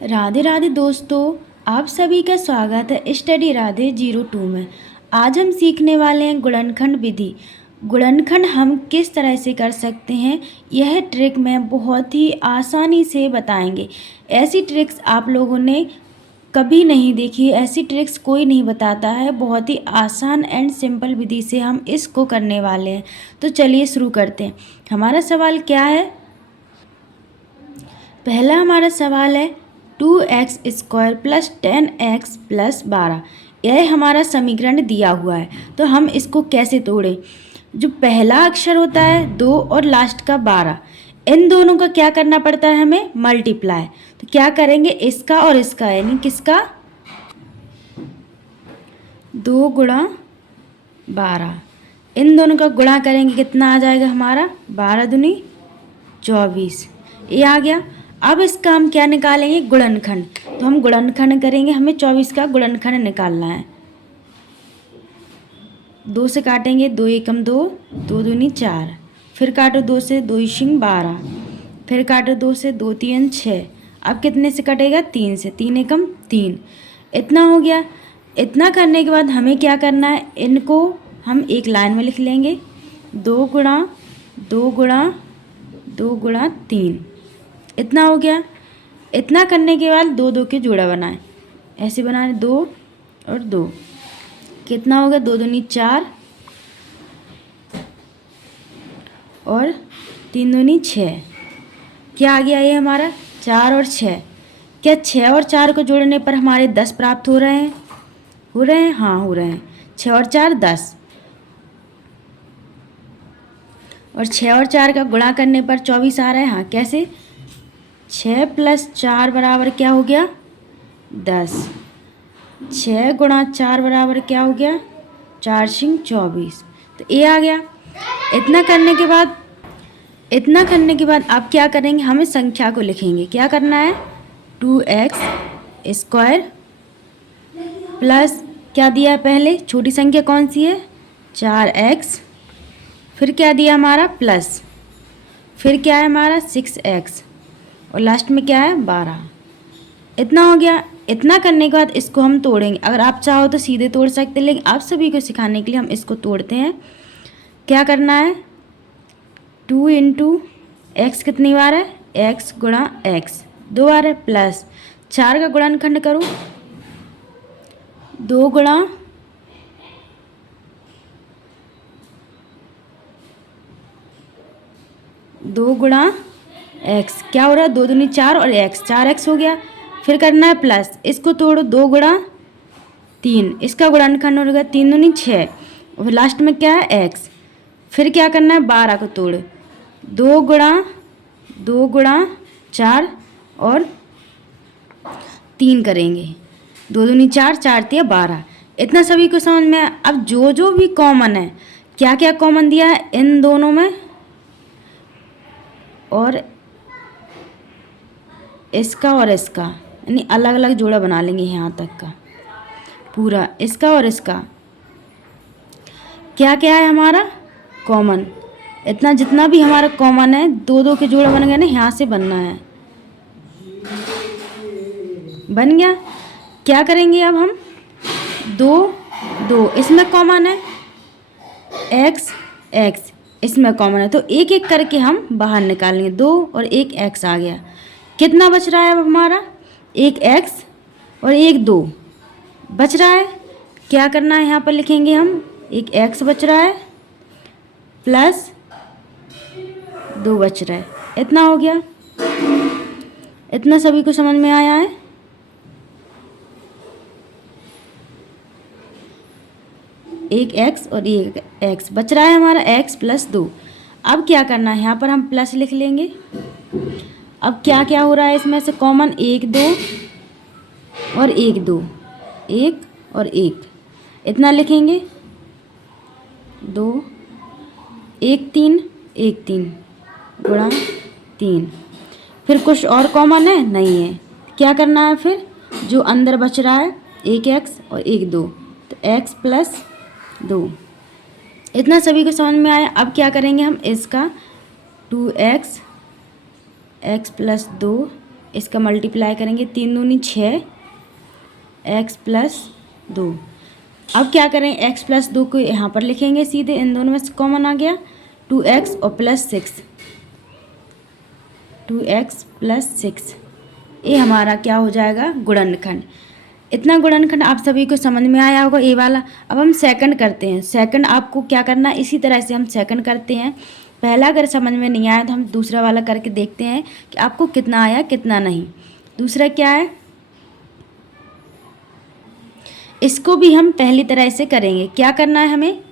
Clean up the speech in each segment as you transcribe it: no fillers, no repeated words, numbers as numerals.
राधे राधे दोस्तों, आप सभी का स्वागत है स्टडी राधे 02 में। आज हम सीखने वाले हैं गुणनखंड विधि। गुणनखंड हम किस तरह से कर सकते हैं, यह ट्रिक मैं बहुत ही आसानी से बताएंगे। ऐसी ट्रिक्स आप लोगों ने कभी नहीं देखी, ऐसी ट्रिक्स कोई नहीं बताता है। बहुत ही आसान एंड सिंपल विधि से हम इसको करने वाले हैं। तो चलिए शुरू करते हैं। हमारा सवाल क्या है? पहला हमारा सवाल है 2x² प्लस 10x प्लस 12। यह हमारा समीकरण दिया हुआ है, तो हम इसको कैसे तोड़ें? जो पहला अक्षर होता है 2 और लास्ट का 12, इन दोनों का क्या करना पड़ता है हमें? मल्टीप्लाई। तो क्या करेंगे? इसका और इसका, यानी किसका? 2 गुणा 12, इन दोनों का गुणा करेंगे, कितना आ जाएगा हमारा? 12 दूनी 24, ये आ गया। अब इसका हम क्या निकालेंगे? गुणनखंड। तो हम गुणनखंड करेंगे, हमें 24 का गुणनखंड निकालना है। 2 से काटेंगे, 2 एकम 2, 2 दूनी 4, फिर काटो 2 से, 2 इशिंग 12, फिर काटो 2 से, 2 तीन 6। अब कितने से कटेगा? 3 से, 3 एकम 3। इतना हो गया। इतना करने के बाद हमें क्या करना है? इनको हम एक लाइन में लिख लेंगे। 2 गुणा 2 गुणा 2 गुणा 3, इतना हो गया। इतना करने के बाद 2 2 के जोड़ा बनाएं, ऐसे बनाए 2 और 2, कितना हो गया? 2 दूनी 4 और 3 दूनी 6। क्या आ गया ये हमारा? 4 और 6। क्या 6 और 4 को जोड़ने पर हमारे 10 प्राप्त हो रहे हैं? हो रहे हैं? हाँ, हो रहे हैं। 6 और 4 10, और 6 और 4 का गुणा करने पर 24 आ रहा है। हाँ, कैसे? 6 प्लस 4 बराबर क्या हो गया? 10। 6 गुणा 4 बराबर क्या हो गया? 4 सिंग 24, तो ये आ गया। इतना करने के बाद आप क्या करेंगे? हमें संख्या को लिखेंगे। क्या करना है? 2x² प्लस क्या दिया है पहले? छोटी संख्या कौन सी है? 4x, फिर क्या दिया हमारा? प्लस, फिर क्या है हमारा? 6x, और लास्ट में क्या है? 12। इतना हो गया। इतना करने के बाद इसको हम तोड़ेंगे। अगर आप चाहो तो सीधे तोड़ सकते हैं, लेकिन आप सभी को सिखाने के लिए हम इसको तोड़ते हैं। क्या करना है? 2 इंटू एक्स कितनी बार है? x गुणा एक्स 2 बार है, प्लस 4 का गुणनखंड करो, 2 गुणा 2 गुणा एक्स, क्या हो रहा है? 2 दूनी 4 और x, 4x हो गया। फिर करना है प्लस, इसको तोड़ो, 2 गुणा 3, इसका गुणनखंड हो गया 3 दूनी 6, और लास्ट में क्या है? x। फिर क्या करना है? 12 को तोड़ो, 2 गुणा 4 और 3 करेंगे, 2 दूनी 4, 4 तिया 12। इतना सभी को समझ में आया? अब जो जो भी कॉमन है, क्या क्या कॉमन दिया है इन दोनों में, और इसका और इसका, यानी अलग अलग जोड़ा बना लेंगे यहाँ तक का पूरा, इसका और इसका। क्या क्या है हमारा? कॉमन। इतना जितना भी हमारा कॉमन है, 2 2 के जोड़ा बन गया ना, यहाँ से बनना है। बन गया। क्या करेंगे अब हम? 2 2 इसमें कॉमन है, x x इसमें कॉमन है, तो एक एक करके हम बाहर निकालेंगे। 2 और 1 x आ गया। कितना बच रहा है अब हमारा? 1 x और 1 2 बच रहा है। क्या करना है? यहाँ पर लिखेंगे हम, 1 x बच रहा है, प्लस 2 बच रहा है। इतना हो गया। इतना सभी को समझ में आया है? एक x और 1 x बच रहा है हमारा, x प्लस 2। अब क्या करना है? यहाँ पर हम प्लस लिख लेंगे। अब क्या क्या हो रहा है इसमें से कॉमन? 1 2 और 1 2, 1 और 1, इतना लिखेंगे। 2 1 3 1 3 गुणा 3। फिर कुछ और कॉमन है? नहीं है। क्या करना है फिर? जो अंदर बच रहा है, 1 x और 1 2, तो x प्लस 2। इतना सभी को समझ में आया? अब क्या करेंगे हम? इसका 2x x प्लस 2, इसका मल्टीप्लाई करेंगे, 3 दूनी 6 x प्लस 2। अब क्या करें, x प्लस 2 को यहाँ पर लिखेंगे सीधे, इन दोनों में से कॉमन आ गया 2x और प्लस 6, 2x प्लस 6। ये हमारा क्या हो जाएगा, गुणनखंड। इतना गुणनखंड आप सभी को समझ में आया होगा ये वाला। अब हम सेकंड करते हैं। सेकंड आपको क्या करना है, इसी तरह से हम सेकंड करते हैं। पहला अगर समझ में नहीं आया तो हम दूसरा वाला करके देखते हैं कि आपको कितना आया कितना नहीं। दूसरा क्या है, इसको भी हम पहली तरह से करेंगे। क्या करना है हमें,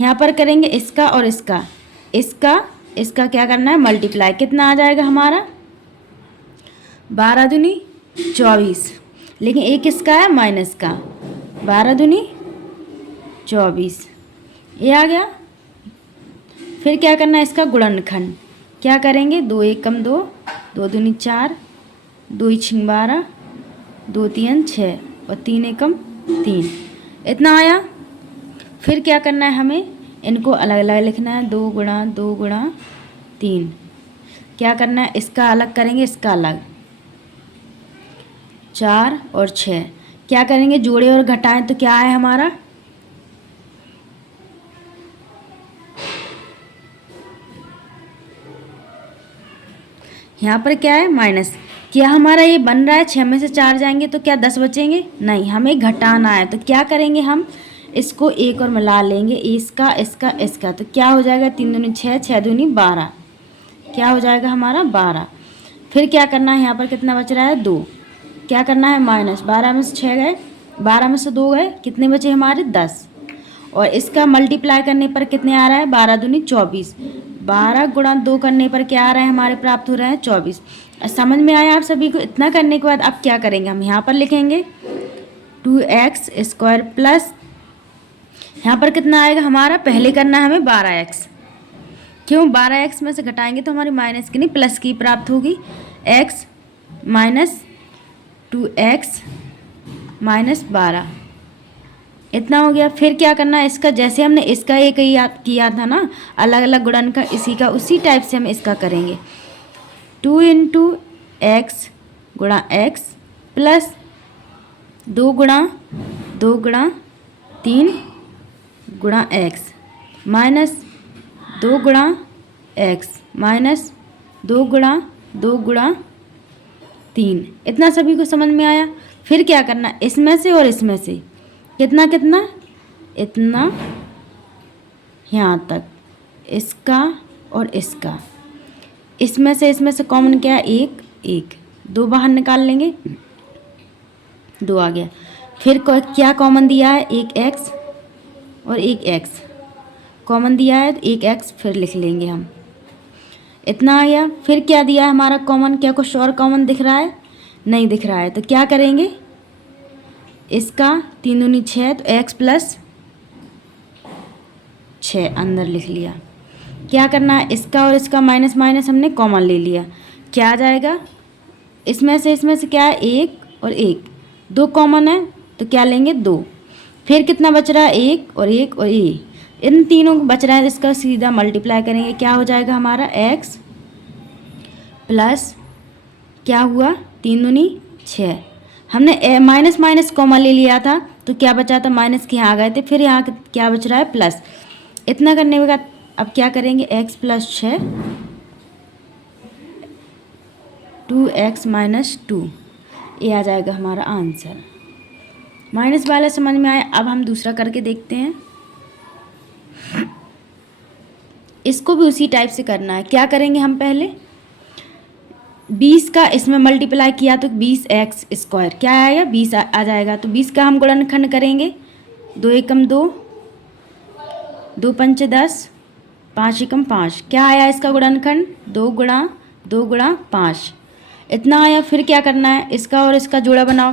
यहाँ पर करेंगे इसका और इसका, इसका क्या करना है, मल्टीप्लाई। कितना आ जाएगा हमारा, 12 दूनी 24, लेकिन एक इसका है माइनस का, 12 दूनी 24, ये आ गया। फिर क्या करना है, इसका गुणनखंड। क्या करेंगे, 2 एकम 2, 2 दूनी 4, 2 छीं 12, 2 तीन 6 और 3 एकम 3, इतना आया। फिर क्या करना है हमें, इनको अलग अलग लिखना है, 2 गुणा 2 गुणा 3। क्या करना है, इसका अलग करेंगे, इसका अलग, 4 और 6। क्या करेंगे, जोड़े और घटाएं तो क्या है हमारा, यहाँ पर क्या है, माइनस। क्या हमारा ये बन रहा है, 6 में से 4 जाएंगे तो क्या 10 बचेंगे, नहीं, हमें घटाना है। तो क्या करेंगे, हम इसको एक और मिला लेंगे, इसका इसका इसका, तो क्या हो जाएगा, 3 दूनी 6, 6 दूनी 12, क्या हो जाएगा हमारा 12। फिर क्या करना है, यहाँ पर कितना बच रहा है, 2। क्या करना है, माइनस, 12 में से 6 गए, 12 में से 2 गए, कितने बचे हमारे, 10। और इसका मल्टीप्लाई करने पर कितने आ रहा है, 12 दूनी 24, 12 गुणा 2 करने पर क्या आ रहा है हमारे, प्राप्त हो रहा है 24। समझ में आया आप सभी को। इतना करने के बाद अब क्या करेंगे, हम यहाँ पर लिखेंगे 2x स्क्वायर प्लस, यहाँ पर कितना आएगा हमारा, पहले करना है हमें 12x। क्यों, 12x में से घटाएंगे तो हमारी माइनस की नहीं प्लस की प्राप्त होगी, x माइनस 2x माइनस 12, इतना हो गया। फिर क्या करना है, इसका जैसे हमने इसका एक किया था ना अलग अलग गुणन का, इसी का उसी टाइप से हम इसका करेंगे। 2 इंटू एक्स गुणा एक्स प्लस 2 गुणा 3 गुणा एक्स माइनस 2 गुणा एक्स माइनस 2 गुणा 3। इतना सभी को समझ में आया। फिर क्या करना, इसमें से और इसमें से कितना कितना, इतना यहाँ तक, इसका और इसका, इसमें से कॉमन क्या है, 1 2 बाहर निकाल लेंगे, 2 आ गया। फिर क्या कॉमन दिया है, 1x और 1x कॉमन दिया है, तो 1x फिर लिख लेंगे हम, इतना आ गया। फिर क्या दिया है हमारा कॉमन, क्या कुछ और कॉमन दिख रहा है, नहीं दिख रहा है, तो क्या करेंगे, इसका 3 दूनी 6, तो x प्लस 6 अंदर लिख लिया। क्या करना है, इसका और इसका माइनस माइनस हमने कॉमन ले लिया, क्या आ जाएगा, इसमें से क्या है, 1 और 1, 2 कॉमन है तो क्या लेंगे, 2। फिर कितना बच रहा है, 1 और 1 और ये, इन तीनों बच रहा है, इसका सीधा मल्टीप्लाई करेंगे, क्या हो जाएगा हमारा, x प्लस क्या हुआ, 3 दूनी 6। हमने माइनस माइनस कॉमन ले लिया था तो क्या बचा था, माइनस के यहाँ आ गए थे, फिर यहाँ क्या बच रहा है, प्लस। इतना करने के बाद अब क्या करेंगे, x प्लस 6 2x माइनस 2, ये आ जाएगा हमारा आंसर। माइनस वाला समझ में आया। अब हम दूसरा करके देखते हैं, इसको भी उसी टाइप से करना है। क्या करेंगे हम, पहले 20 का इसमें मल्टीप्लाई किया तो 20x स्क्वायर क्या आएगा, 20 आ जाएगा। तो 20 का हम गुणनखंड करेंगे, 2 एकम 2, 2 पंचे 10, 5 एकम 5, क्या आया इसका गुणनखंड, 2 गुणा 5, इतना आया। फिर क्या करना है, इसका और इसका जोड़ा बनाओ।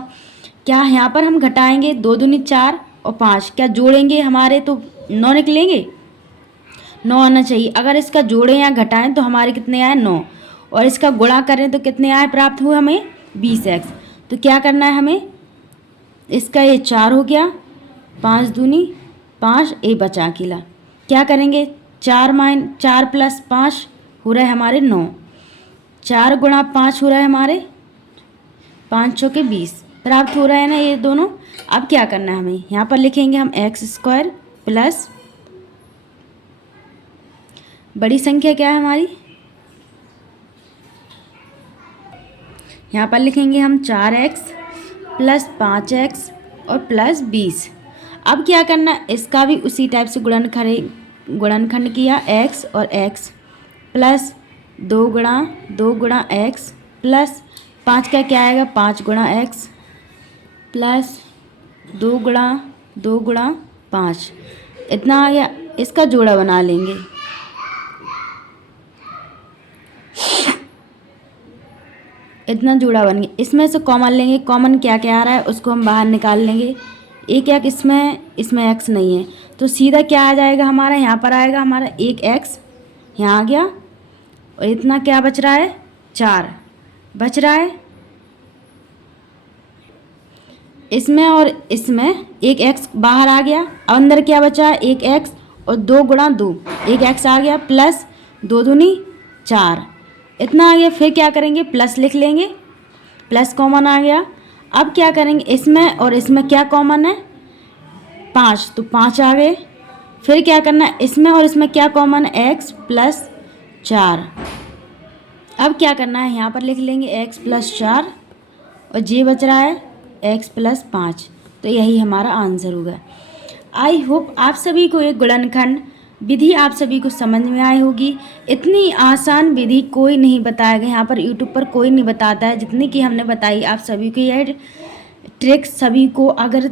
क्या यहाँ पर हम घटाएंगे, 2 दूनी 4 और 5, क्या जोड़ेंगे हमारे तो 9 निकलेंगे, 9 आना चाहिए। अगर इसका जोड़ें या घटाएं तो हमारे कितने आए, 9, और इसका गुणा करें तो कितने आए प्राप्त हुए हमें, 20x। तो क्या करना है हमें, इसका ये 4 हो गया, 5 दूनी 5, ये बचा अकेला। क्या करेंगे, 4 प्लस 5 हो रहा है हमारे 9, 4 गुणा 5 हो रहा है हमारे 5 चौके 20 प्राप्त हो रहा है ना ये दोनों। अब क्या करना है हमें, यहाँ पर लिखेंगे हम एक्स स्क्वायर प्लस बड़ी संख्या क्या है हमारी, यहाँ पर लिखेंगे हम 4x प्लस 5x और प्लस 20। अब क्या करना, इसका भी उसी टाइप से गुणनखंड किया x और x प्लस 2 गुणा x प्लस 5 का क्या आएगा 5 गुणा x प्लस 2 गुणा 5, इतना आ गया। इसका जोड़ा बना लेंगे, इतना जोड़ा बन गया। इसमें से कॉमन लेंगे, कॉमन क्या क्या आ रहा है उसको हम बाहर निकाल लेंगे। एक एक इसमें x नहीं है तो सीधा क्या आ जाएगा हमारा, यहाँ पर आएगा हमारा एक x यहाँ आ गया और इतना क्या बच रहा है 4 बच रहा है। इसमें और इसमें एक x बाहर आ गया, अब अंदर क्या बचा एक x और 2 गुणा 2 एक x आ गया प्लस 2 दूनी 4 इतना आ गया। फिर क्या करेंगे प्लस लिख लेंगे, प्लस कॉमन आ गया। अब क्या करेंगे इसमें और इसमें क्या कॉमन है 5 तो 5 आ गए। फिर क्या करना है इसमें और इसमें क्या कॉमन है x प्लस 4। अब क्या करना है यहाँ पर लिख लेंगे x प्लस 4 और जे बच रहा है x प्लस 5, तो यही हमारा आंसर होगा। आई होप आप सभी को एक गुणनखंड विधि आप सभी को समझ में आई होगी। इतनी आसान विधि कोई नहीं बताया गया, यहाँ पर यूट्यूब पर कोई नहीं बताता है जितनी कि हमने बताई आप सभी को। यह ट्रिक सभी को अगर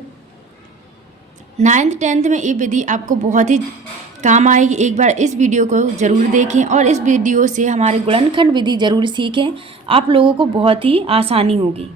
9th 10th में ये विधि आपको बहुत ही काम आएगी। एक बार इस वीडियो को ज़रूर देखें और इस वीडियो से हमारे गुणनखंड विधि ज़रूर सीखें, आप लोगों को बहुत ही आसानी होगी।